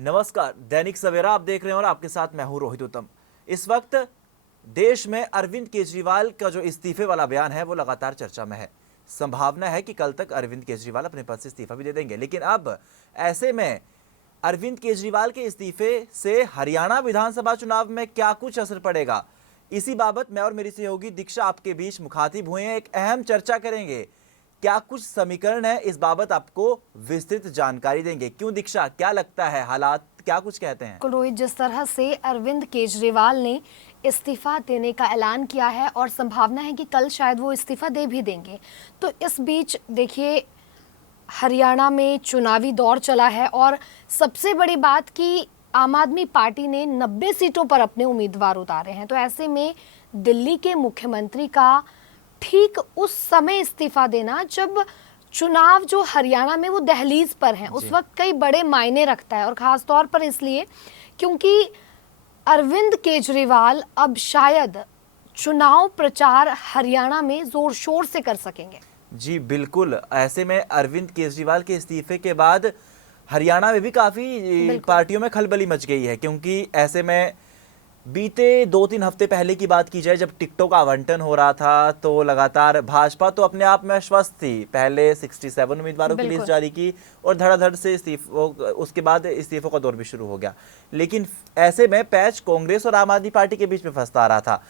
नमस्कार, दैनिक सवेरा आप देख रहे हैं और आपके साथ मैं हूं रोहित उत्तम। इस वक्त देश में अरविंद केजरीवाल का जो इस्तीफे वाला बयान है वो लगातार चर्चा में है। संभावना है कि कल तक अरविंद केजरीवाल अपने पद से इस्तीफा भी दे देंगे, लेकिन अब ऐसे में अरविंद केजरीवाल के इस्तीफे से हरियाणा विधानसभा चुनाव में क्या कुछ असर पड़ेगा, इसी बाबत मैं और मेरी सहयोगी दीक्षा आपके बीच मुखातिब हुए हैं। एक अहम चर्चा करेंगे, क्या कुछ समीकरण है, इस बाबत आपको विस्तृत जानकारी देंगे। क्यों दीक्षा, क्या लगता है, हालात क्या कुछ कहते हैं? रोहित, जिस तरह से अरविंद केजरीवाल ने इस्तीफा देने का ऐलान किया है और संभावना है कि कल शायद वो इस्तीफा दे भी देंगे, तो इस बीच देखिए हरियाणा में चुनावी दौर चला है और सबसे बड़ी बात कि आम आदमी पार्टी ने 90 सीटों पर अपने उम्मीदवार उतारे हैं। तो ऐसे में दिल्ली के मुख्यमंत्री का ठीक उस समय इस्तीफा देना जब चुनाव जो हरियाणा में वो दहलीज पर हैं, उस वक्त कई बड़े मायने रखता है। और खास तौर पर इसलिए क्योंकि अरविंद केजरीवाल अब शायद चुनाव प्रचार हरियाणा में जोर शोर से कर सकेंगे। जी बिल्कुल, ऐसे में अरविंद केजरीवाल के इस्तीफे के बाद हरियाणा में भी काफी पार्टियों में खलबली मच गई है, क्योंकि ऐसे में बीते 2-3 हफ्ते पहले की बात की जाए, जब टिकटों का आवंटन हो रहा था तो लगातार भाजपा तो अपने आप में आश्वस्त थी। पहले 67 उम्मीदवारों की लिस्ट जारी की और धड़ाधड़ से इस्तीफों, उसके बाद इस्तीफों का दौर भी शुरू हो गया। लेकिन ऐसे में पैच कांग्रेस और आम आदमी पार्टी के बीच में फंसता आ रहा था।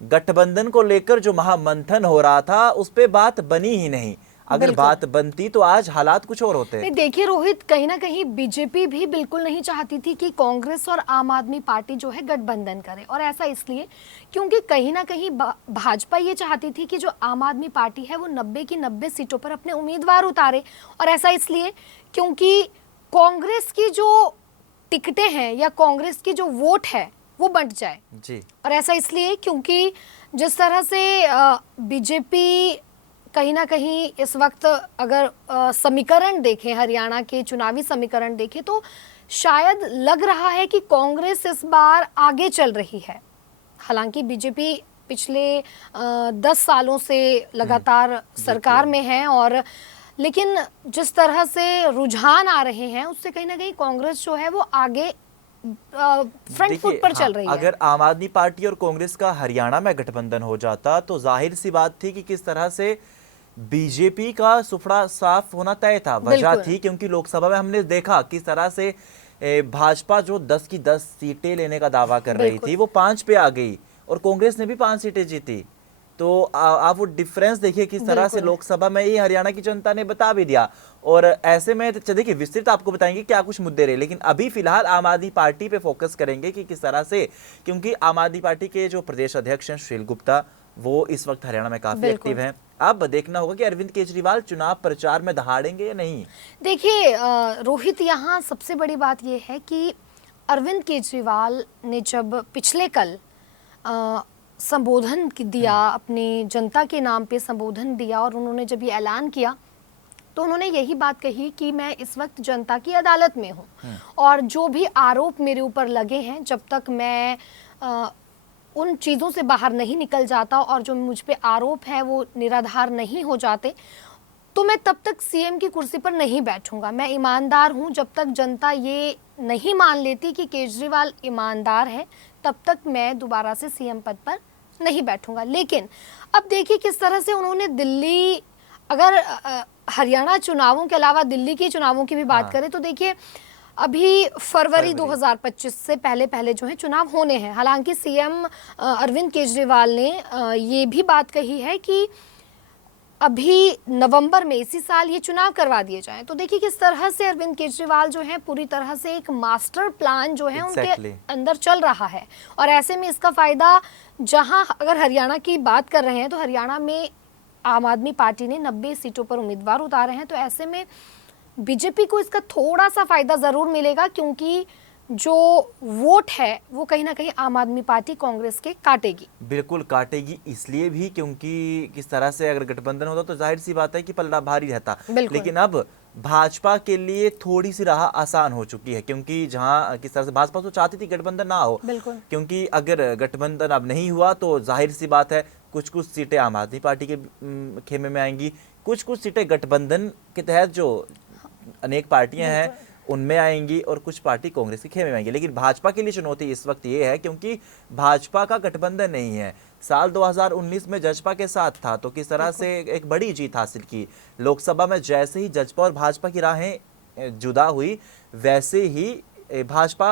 गठबंधन को लेकर जो महामंथन हो रहा था उस पर बात बनी ही नहीं। अगर बात बनती तो आज हालात कुछ और होते। देखिए रोहित, कहीं ना कहीं बीजेपी भी बिल्कुल नहीं चाहती थी कि कांग्रेस और आम आदमी पार्टी जो है गठबंधन करे, और ऐसा इसलिए क्योंकि कहीं ना कहीं भाजपा ये चाहती थी कि जो आम आदमी पार्टी है वो 90 की 90 सीटों पर अपने उम्मीदवार उतारे, और ऐसा इसलिए क्योंकि कांग्रेस की जो टिकटें हैं या कांग्रेस की जो वोट है वो बंट जाए जी। और ऐसा इसलिए क्योंकि जिस तरह से बीजेपी कहीं ना कहीं इस वक्त अगर समीकरण देखें, हरियाणा के चुनावी समीकरण देखें, तो शायद लग रहा है कि कांग्रेस इस बार आगे चल रही है। हालांकि बीजेपी पिछले 10 सालों से लगातार सरकार में है, और लेकिन जिस तरह से रुझान आ रहे हैं उससे कहीं ना कहीं कांग्रेस जो है वो आगे फ्रंट फुट पर चल रही है। अगर आम आदमी पार्टी और कांग्रेस का हरियाणा में गठबंधन हो जाता तो जाहिर सी बात थी कि किस तरह से बीजेपी का सुफड़ा साफ होना तय था। वजह थी क्योंकि लोकसभा में हमने देखा किस तरह से भाजपा जो 10 की 10 सीटें लेने का दावा कर रही थी वो 5 पे आ गई और कांग्रेस ने भी 5 सीटें जीती। तो आप वो डिफरेंस देखिए किस तरह से लोकसभा में ये हरियाणा की जनता ने बता भी दिया। और ऐसे में देखिए विस्तृत आपको बताएंगे क्या कुछ मुद्दे रहे, लेकिन अभी फिलहाल आम आदमी पार्टी पे फोकस करेंगे कि किस तरह से, क्योंकि आम आदमी पार्टी के जो प्रदेश अध्यक्ष हैं सुशील गुप्ता, वो इस वक्त हरियाणा में काफी एक्टिव हैं। अब देखना होगा कि अरविंद केजरीवाल चुनाव प्रचार में दहाड़ेंगे या नहीं। देखिए रोहित, यहाँ सबसे बड़ी बात यह है कि अरविंद केजरीवाल ने जब पिछले कल संबोधन दिया, अपनी जनता के नाम पे संबोधन दिया, और उन्होंने जब ये ऐलान किया तो उन्होंने यही बात कही कि मैं इस वक्त जनता की अदालत में हूँ और जो भी आरोप मेरे ऊपर लगे हैं, जब तक मैं उन चीज़ों से बाहर नहीं निकल जाता और जो मुझ पे आरोप है वो निराधार नहीं हो जाते, तो मैं तब तक सीएम की कुर्सी पर नहीं बैठूंगा। मैं ईमानदार हूं, जब तक जनता ये नहीं मान लेती कि केजरीवाल ईमानदार है तब तक मैं दोबारा से सीएम पद पर नहीं बैठूंगा। लेकिन अब देखिए किस तरह से उन्होंने दिल्ली, अगर हरियाणा चुनावों के अलावा दिल्ली के चुनावों की भी बात करें तो देखिए अभी फरवरी 2025 से पहले जो है चुनाव होने हैं। हालांकि सीएम अरविंद केजरीवाल ने ये भी बात कही है कि अभी नवंबर में इसी साल ये चुनाव करवा दिए जाएं। तो देखिए किस तरह से अरविंद केजरीवाल जो है पूरी तरह से एक मास्टर प्लान जो है उनके अंदर चल रहा है, और ऐसे में इसका फायदा, जहां अगर हरियाणा की बात कर रहे हैं तो हरियाणा में आम आदमी पार्टी ने 90 सीटों पर उम्मीदवार उतारे हैं, तो ऐसे में बीजेपी को इसका थोड़ा सा फायदा जरूर मिलेगा, क्योंकि जो वोट है वो कहीं ना कहीं आम आदमी पार्टी कांग्रेस के काटेगी। बिल्कुल काटेगी, इसलिए भी क्योंकि किस तरह से अगर गठबंधन होता तो जाहिर सी बात है कि पलड़ा भारी रहता। लेकिन अब भाजपा के लिए थोड़ी सी राह आसान हो चुकी है, क्योंकि जहां किस तरह से भाजपा तो चाहती थी गठबंधन ना हो, क्योंकि अगर गठबंधन अब नहीं हुआ तो जाहिर सी बात है कुछ कुछ सीटें आम आदमी पार्टी के खेमे में आएंगी, कुछ कुछ सीटें गठबंधन के तहत जो अनेक पार्टियां हैं उनमें आएंगी और कुछ पार्टी कांग्रेस के खेमे में आएंगी। लेकिन भाजपा के लिए चुनौती इस वक्त ये है क्योंकि भाजपा का गठबंधन नहीं है। साल 2019 में जजपा के साथ था, तो किस तरह से एक बड़ी जीत हासिल की। लोकसभा में जैसे ही जजपा और भाजपा की राहें जुदा हुई, वैसे ही भाजपा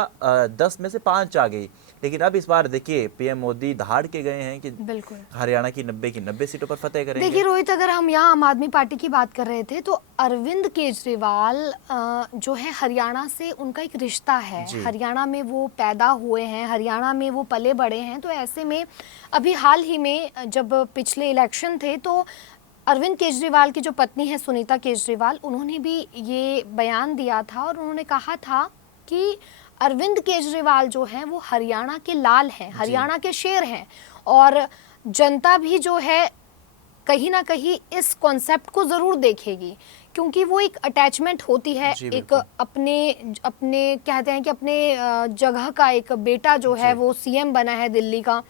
10 में से 5 आ गई। लेकिन अब इस बार देखिए पीएम मोदी दहाड़ के गए हैं कि बिल्कुल हरियाणा की 90 की 90 सीटों पर फतेह करेंगे। देखिए रोहित, अगर हम यहाँ आम आदमी पार्टी की बात कर रहे थे तो अरविंद केजरीवाल जो है हरियाणा से उनका एक रिश्ता है। हरियाणा में वो पैदा हुए हैं, हरियाणा में वो पले बड़े हैं। तो ऐसे में अभी हाल ही में जब पिछले इलेक्शन थे तो अरविंद केजरीवाल की जो पत्नी है सुनीता केजरीवाल, उन्होंने भी ये बयान दिया था और उन्होंने कहा था कि अरविंद केजरीवाल जो हैं वो हरियाणा के लाल हैं, हरियाणा के शेर हैं। और जनता भी जो है कहीं ना कहीं इस कॉन्सेप्ट को ज़रूर देखेगी, क्योंकि वो एक अटैचमेंट होती है, एक अपने अपने कहते हैं कि अपने जगह का एक बेटा जो है वो सीएम बना है दिल्ली का।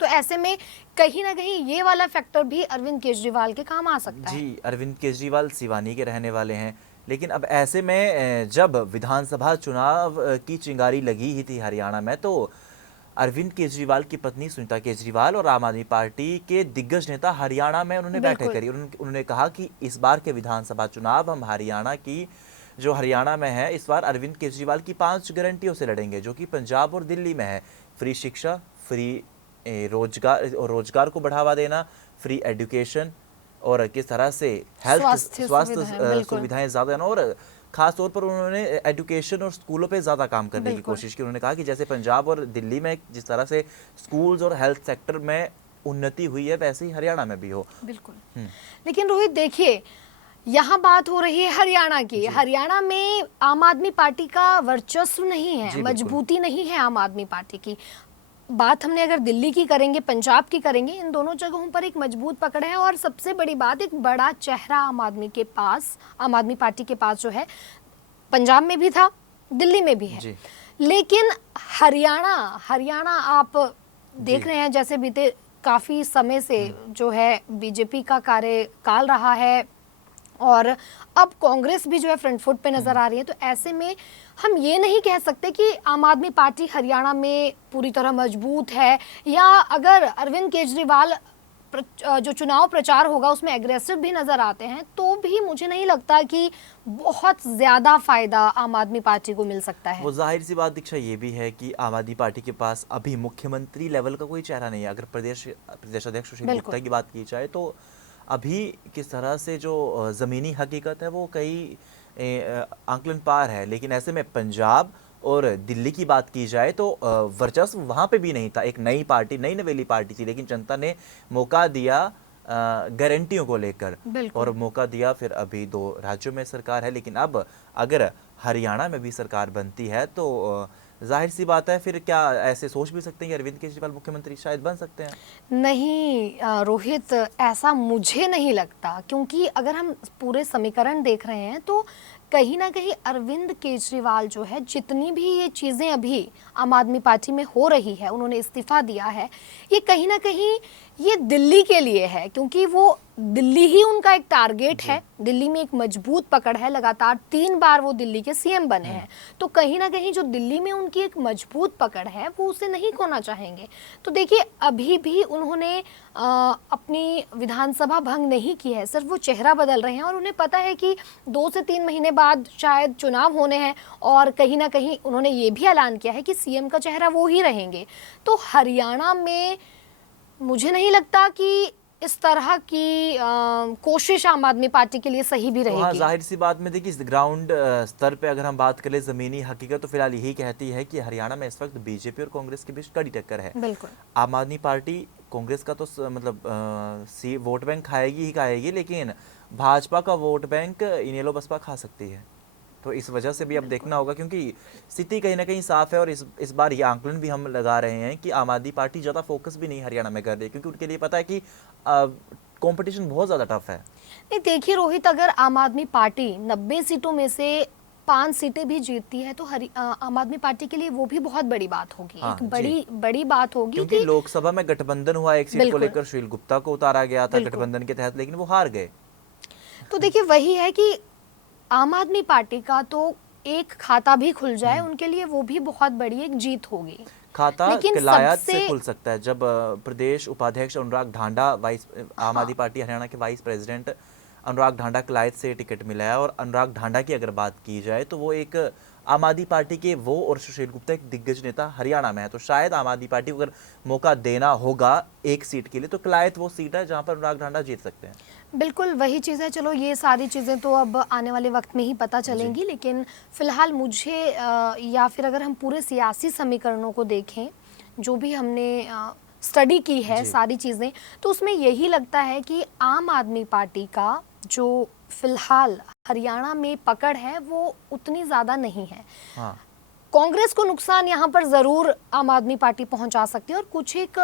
तो ऐसे में कहीं ना कहीं ये वाला फैक्टर भी अरविंद केजरीवाल के काम आ सकता है। जी, अरविंद केजरीवाल सिवानी के रहने वाले हैं। लेकिन अब ऐसे में जब विधानसभा चुनाव की चिंगारी लगी ही थी हरियाणा में, तो अरविंद केजरीवाल की पत्नी सुनीता केजरीवाल और आम आदमी पार्टी के दिग्गज नेता हरियाणा में उन्होंने बैठक करी। उन्होंने कहा कि इस बार के विधानसभा चुनाव हम हरियाणा की जो हरियाणा में है, इस बार अरविंद केजरीवाल की 5 गारंटियों से लड़ेंगे, जो कि पंजाब और दिल्ली में है। फ्री शिक्षा, फ्री रोजगार को बढ़ावा देना, फ्री एजुकेशन, और किस तरह से स्वास्थ्य सुविधाएं ज़्यादा देना, और खास तौर पर उन्होंने एजुकेशन और स्कूलों पे ज़्यादा काम करने की कोशिश की। उन्होंने कहा कि जैसे पंजाब और दिल्ली में जिस तरह से स्कूल्स और हेल्थ सेक्टर में उन्नति हुई है, वैसे ही हरियाणा में भी हो। बिल्कुल। लेकिन रोहित देखिए, यहाँ बात हो रही है हरियाणा की। हरियाणा में आम आदमी पार्टी का वर्चस्व नहीं है, मजबूती नहीं है आम आदमी पार्टी की। बात हमने अगर दिल्ली की करेंगे, पंजाब की करेंगे, इन दोनों जगहों पर एक मजबूत पकड़ है। और सबसे बड़ी बात, एक बड़ा चेहरा आम आदमी के पास, आम आदमी पार्टी के पास जो है, पंजाब में भी था, दिल्ली में भी है। लेकिन हरियाणा आप देख रहे हैं जैसे बीते काफी समय से जो है बीजेपी का कार्यकाल रहा है, और अब कांग्रेस भी जो है फ्रंट फुट पे नजर आ रही है। तो ऐसे में हम ये नहीं कह सकते कि आम आदमी पार्टी हरियाणा में पूरी तरह मजबूत है, या अगर अरविंद केजरीवाल जो चुनाव प्रचार होगा उसमें एग्रेसिव भी नजर आते हैं, तो भी मुझे नहीं लगता कि बहुत ज्यादा फायदा आम आदमी पार्टी को मिल सकता है। वो जाहिर सी बात दीक्षा ये भी है कि आम आदमी पार्टी के पास अभी मुख्यमंत्री लेवल का कोई चेहरा नहीं है। अगर प्रदेश अध्यक्ष सुशील गुप्ता की बात की जाए तो अभी किस तरह से जो ज़मीनी हकीकत है वो कई आंकलन पार है। लेकिन ऐसे में पंजाब और दिल्ली की बात की जाए तो वर्चस्व वहाँ पे भी नहीं था। एक नई पार्टी, नई नवेली पार्टी थी, लेकिन जनता ने मौका दिया गारंटियों को लेकर, और मौका दिया। फिर अभी 2 राज्यों में सरकार है, लेकिन अब अगर हरियाणा में भी सरकार बनती है तो जाहिर सी बात है, फिर क्या ऐसे सोच भी सकते हैं कि अरविंद केजरीवाल मुख्यमंत्री शायद बन सकते हैं? नहीं रोहित, ऐसा मुझे नहीं लगता, क्योंकि अगर हम पूरे समीकरण देख रहे हैं तो कहीं ना कहीं अरविंद केजरीवाल जो है, जितनी भी ये चीज़ें अभी आम आदमी पार्टी में हो रही है, उन्होंने इस्तीफा दिया है, ये कहीं ना कहीं ये दिल्ली के लिए है, क्योंकि वो दिल्ली ही उनका एक टारगेट है। दिल्ली में एक मजबूत पकड़ है, लगातार 3 बार वो दिल्ली के सीएम बने हैं। तो कहीं ना कहीं जो दिल्ली में उनकी एक मजबूत पकड़ है वो उसे नहीं खोना चाहेंगे। तो देखिए, अभी भी उन्होंने अपनी विधानसभा भंग नहीं की है, सिर्फ वो चेहरा बदल रहे हैं, और उन्हें पता है कि 2 से 3 महीने बाद शायद चुनाव होने हैं, और कहीं ना कहीं उन्होंने ये भी ऐलान किया है कि सीएम का चेहरा वो ही रहेंगे। तो हरियाणा में मुझे नहीं लगता कि इस तरह की कोशिश आम आदमी पार्टी के लिए सही भी रहेगी। हाँ, जाहिर सी बात में देखिए, ग्राउंड स्तर पे अगर हम बात करें, ज़मीनी हकीकत तो फिलहाल यही कहती है कि हरियाणा में इस वक्त बीजेपी और कांग्रेस के बीच कड़ी टक्कर है। बिल्कुल। आम आदमी पार्टी कांग्रेस का तो मतलब वोट बैंक खाएगी ही खाएगी, लेकिन भाजपा का वोट बैंक इनेलो बसपा खा सकती है। तो इस वजह से भी अब देखना होगा, क्योंकि स्थिति कहीं ना कहीं साफ है। और इस बार ये आंकलन भी हम लगा रहे हैं कि आम आदमी पार्टी ज़्यादा फोकस भी नहीं हरियाणा में कर रही है, क्योंकि उनके लिए पता है कि कंपटीशन बहुत ज़्यादा टफ है। नहीं देखिए रोहित, अगर आम आदमी पार्टी 90 सीटों में से 5 सीटें भी जीतती है तो आम आदमी पार्टी के लिए वो भी बहुत बड़ी बात होगी। हाँ, एक बड़ी बात होगी, क्योंकि लोकसभा में गठबंधन हुआ, एक सीट को लेकर सुशील गुप्ता को उतारा गया था गठबंधन के तहत, लेकिन वो हार गए। तो देखिए, वही है कि आम आदमी पार्टी का तो एक खाता भी खुल जाए उनके लिए, वो भी बहुत बड़ी एक जीत होगी। खाता लेकिन किलायत से सबसे खुल सकता है जब प्रदेश उपाध्यक्ष अनुराग ढांडा, वाइस आम आदमी पार्टी हरियाणा के वाइस प्रेसिडेंट अनुराग ढांडा किलायत से टिकट मिला है। और अनुराग ढांडा की अगर बात की जाए तो वो एक आम आदमी पार्टी के, वो और सुशील गुप्ता एक दिग्गज नेता हरियाणा में है। तो शायद आम आदमी पार्टी को अगर मौका देना होगा एक सीट के लिए तो किलायत वो सीट है जहां पर अनुराग ढांडा जीत सकते हैं। बिल्कुल वही चीज़ है। चलो ये सारी चीज़ें तो अब आने वाले वक्त में ही पता चलेंगी, लेकिन फिलहाल मुझे या फिर अगर हम पूरे सियासी समीकरणों को देखें, जो भी हमने स्टडी की है सारी चीज़ें, तो उसमें यही लगता है कि आम आदमी पार्टी का जो फिलहाल हरियाणा में पकड़ है वो उतनी ज़्यादा नहीं है। हाँ। कांग्रेस को नुकसान यहाँ पर ज़रूर आम आदमी पार्टी पहुंचा सकती है, और कुछ एक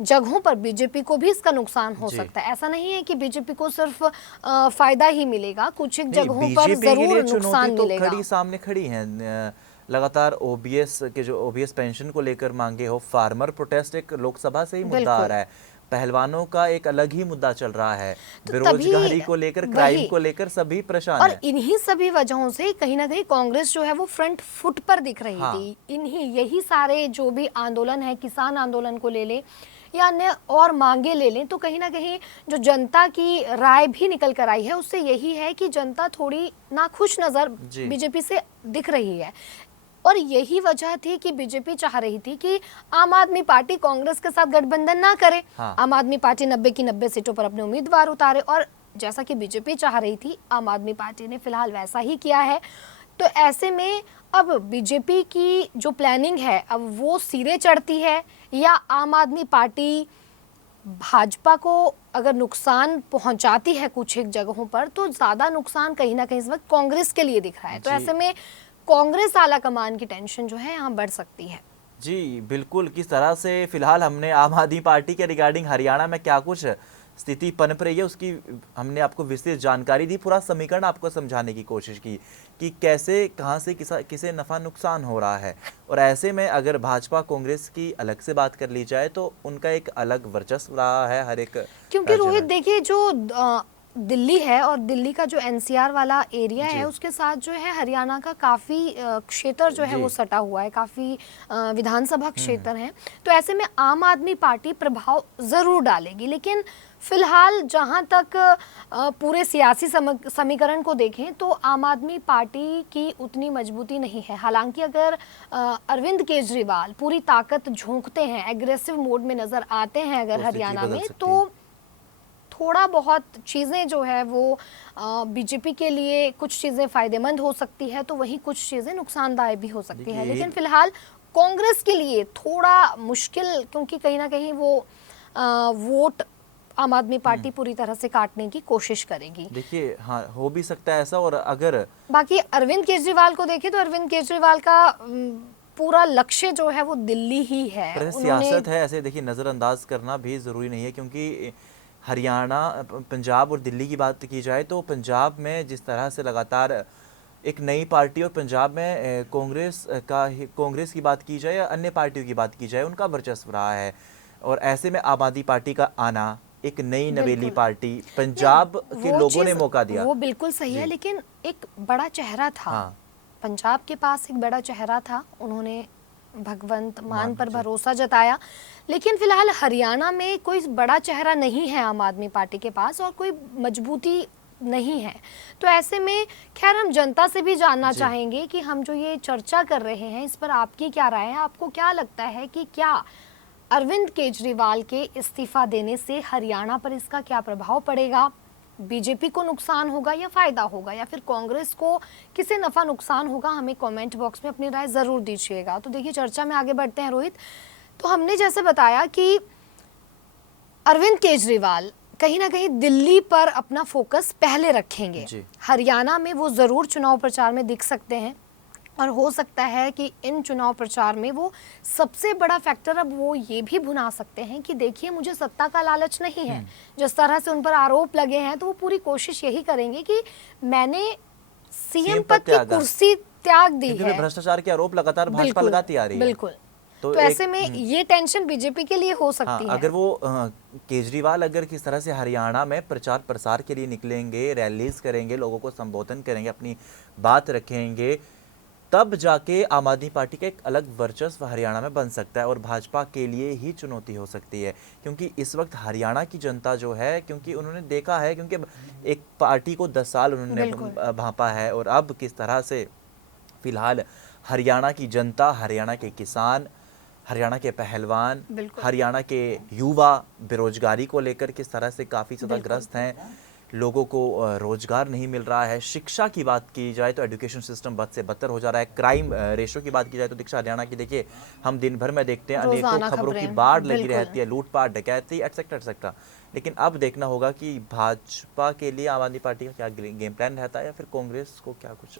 जगहों पर बीजेपी को भी इसका नुकसान हो सकता है। ऐसा नहीं है कि बीजेपी को सिर्फ फायदा ही मिलेगा, कुछ एक जगहों पर जरूर नुकसान मिलेगा। खड़ी सामने खड़ी हैं लगातार ओबीएस के, जो ओबीएस पेंशन को लेकर मांगे हो, फार्मर प्रोटेस्ट एक लोकसभा से ही मुद्दा आ रहा है, पहलवानों का एक अलग ही मुद्दा चल रहा है, तो बेरोजगारी को लेकर, क्राइम को लेकर सभी परेशान और हैं। इन्हीं सभी वजहों से कहीं ना कहीं कांग्रेस जो है वो फ्रंट फुट पर दिख रही थी। इन्हीं यही सारे जो भी आंदोलन है, किसान आंदोलन को ले ले या अन्य और मांगे ले लें, तो कहीं ना कहीं जो जनता की राय भी निकल कर आई है उससे यही है कि जनता थोड़ी नाखुश नजर बीजेपी से दिख रही है। और यही वजह थी कि बीजेपी चाह रही थी कि आम आदमी पार्टी कांग्रेस के साथ गठबंधन ना करे। आम आदमी पार्टी 90 की 90 सीटों पर अपने उम्मीदवार उतारे, और जैसा कि बीजेपी चाह रही थी आम आदमी पार्टी ने फिलहाल वैसा ही किया है। तो ऐसे में अब बीजेपी की जो प्लानिंग है अब वो सिरे चढ़ती है, या आम आदमी पार्टी भाजपा को अगर नुकसान पहुंचाती है कुछ एक जगहों पर, तो ज्यादा नुकसान कहीं ना कहीं इस वक्त कांग्रेस के लिए दिख रहा है। तो ऐसे में कांग्रेस आला कमान की टेंशन जो है यहाँ बढ़ सकती है। जी बिल्कुल, किस तरह से फिलहाल हमने आम आदमी पार्टी के रिगार्डिंग हरियाणा में क्या कुछ स्थिति पनप रही है उसकी हमने आपको विस्तृत जानकारी दी, पूरा समीकरण आपको समझाने की कोशिश की कि कैसे कहां से किसे नफा नुकसान हो रहा है। और ऐसे में अगर भाजपा कांग्रेस की अलग से बात कर ली जाए तो उनका एक अलग वर्चस्व रहा है हर एक, क्योंकि रोहित देखिए जो दिल्ली है और दिल्ली का जो एनसीआर वाला एरिया है उसके साथ जो है हरियाणा का काफ़ी क्षेत्र जो है वो सटा हुआ है, काफ़ी विधानसभा क्षेत्र हैं। तो ऐसे में आम आदमी पार्टी प्रभाव ज़रूर डालेगी, लेकिन फिलहाल जहां तक पूरे सियासी समीकरण को देखें तो आम आदमी पार्टी की उतनी मजबूती नहीं है। हालांकि अगर अरविंद केजरीवाल पूरी ताकत झोंकते हैं, एग्रेसिव मोड में नज़र आते हैं अगर हरियाणा में, तो थोड़ा बहुत चीज़ें जो है वो बीजेपी के लिए कुछ चीज़ें फ़ायदेमंद हो सकती है, तो वहीं कुछ चीज़ें नुकसानदायक भी हो सकती है। लेकिन फिलहाल कांग्रेस के लिए थोड़ा मुश्किल, क्योंकि कहीं ना कहीं वो वोट आम आदमी पार्टी पूरी तरह से काटने की कोशिश करेगी। देखिए हाँ, हो भी सकता है ऐसा। और अगर बाकी अरविंद केजरीवाल को देखें तो अरविंद केजरीवाल का पूरा लक्ष्य जो है वो दिल्ली ही है। सियासत है, ऐसे देखिए नज़रअंदाज करना भी ज़रूरी नहीं है, क्योंकि हरियाणा, पंजाब और दिल्ली की बात की जाए तो पंजाब में जिस तरह से लगातार एक नई पार्टी, और पंजाब में कांग्रेस की बात की जाए या अन्य पार्टियों की बात की जाए, उनका वर्चस्व रहा है। और ऐसे में आम आदमी पार्टी का आना, एक नई नवेली पार्टी, पंजाब के लोगों ने मौका दिया, वो बिल्कुल सही है। लेकिन एक बड़ा चेहरा था, पंजाब के पास एक बड़ा चेहरा था, उन्होंने भगवंत मान पर भरोसा जताया। लेकिन फिलहाल हरियाणा में कोई बड़ा चेहरा नहीं है आम आदमी पार्टी के पास, और कोई मजबूती नहीं है। तो ऐसे में खैर हम जनता से भी जानना चाहेंगे कि हम जो ये चर्चा कर रहे हैं इस पर आपकी क्या राय है। आपको क्या लगता है कि क्या अरविंद केजरीवाल के इस्तीफा देने से हरियाणा पर इसका क्या प्रभाव पड़ेगा? बीजेपी को नुकसान होगा या फायदा होगा, या फिर कांग्रेस को किसे नफा नुकसान होगा? हमें कमेंट बॉक्स में अपनी राय जरूर दीजिएगा। तो देखिए चर्चा में आगे बढ़ते हैं रोहित। तो हमने जैसे बताया कि अरविंद केजरीवाल कहीं ना कहीं दिल्ली पर अपना फोकस पहले रखेंगे, हरियाणा में वो जरूर चुनाव प्रचार में दिख सकते हैं, और हो सकता है कि इन चुनाव प्रचार में वो सबसे बड़ा फैक्टर अब वो ये भी भुना सकते हैं कि देखिए मुझे सत्ता का लालच नहीं है। जिस तरह से उन पर आरोप लगे हैं तो वो पूरी कोशिश यही करेंगे कि मैंने सीएम पद की कुर्सी त्याग दी है। भ्रष्टाचार के आरोप लगातार भाजपा लगाती आ रही है। बिल्कुल। तो ऐसे में ये टेंशन बीजेपी के लिए हो सकती है। अगर वो केजरीवाल अगर किस तरह से हरियाणा में प्रचार प्रसार के लिए निकलेंगे, रैलीज करेंगे, लोगों को संबोधन करेंगे, अपनी बात रखेंगे, तब जाके आम आदमी पार्टी का एक अलग वर्चस्व हरियाणा में बन सकता है और भाजपा के लिए ही चुनौती हो सकती है, क्योंकि इस वक्त हरियाणा की जनता जो है, क्योंकि उन्होंने देखा है, क्योंकि एक पार्टी को 10 साल उन्होंने बिल्कुल। भांपा है और अब किस तरह से फिलहाल हरियाणा की जनता, हरियाणा के किसान, हरियाणा के पहलवान, बिल्कुल। हरियाणा के युवा बेरोजगारी को लेकर किस तरह से काफ़ी ज़्यादा बिल्कुल। ग्रस्त हैं, लोगों को रोजगार नहीं मिल रहा है। शिक्षा की बात की जाए तो एजुकेशन सिस्टम बद से बदतर हो जा रहा है। क्राइम रेशो की बात की जाए तो दीक्षा, हरियाणा की देखिए, हम दिन भर में देखते हैं अनेकों रोजाना खबरों की खबरें, बाढ़ लगी बिल्कुल। रहती है, लूटपाट, डकैती, एटसेट्रा एटसेट्रा। लेकिन अब देखना होगा कि भाजपा के लिए आम आदमी पार्टी का क्या गेम प्लान रहता है, या फिर कांग्रेस को क्या कुछ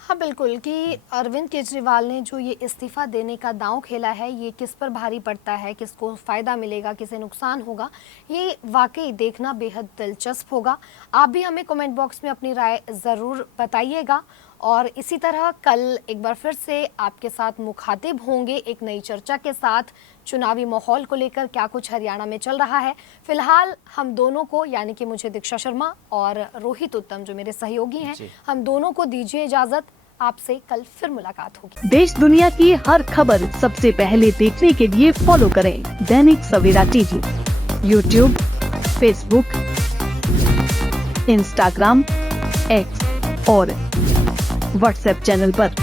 हाँ बिल्कुल, कि अरविंद केजरीवाल ने जो ये इस्तीफा देने का दांव खेला है, ये किस पर भारी पड़ता है, किसको फ़ायदा मिलेगा, किसे नुकसान होगा, ये वाकई देखना बेहद दिलचस्प होगा। आप भी हमें कमेंट बॉक्स में अपनी राय ज़रूर बताइएगा और इसी तरह कल एक बार फिर से आपके साथ मुखातिब होंगे एक नई चर्चा के साथ, चुनावी माहौल को लेकर क्या कुछ हरियाणा में चल रहा है। फिलहाल हम दोनों को, यानी कि मुझे दीक्षा शर्मा और रोहित उत्तम जो मेरे सहयोगी हैं, हम दोनों को दीजिए इजाजत। आपसे कल फिर मुलाकात होगी। देश दुनिया की हर खबर सबसे पहले देखने के लिए फॉलो करें Dainik Savera TV, YouTube, Facebook, Instagram, X और व्हाट्सएप चैनल पर।